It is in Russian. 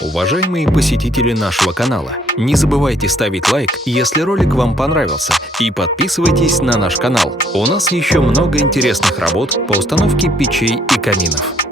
Уважаемые посетители нашего канала, не забывайте ставить лайк, если ролик вам понравился, и подписывайтесь на наш канал. У нас еще много интересных работ по установке печей и каминов.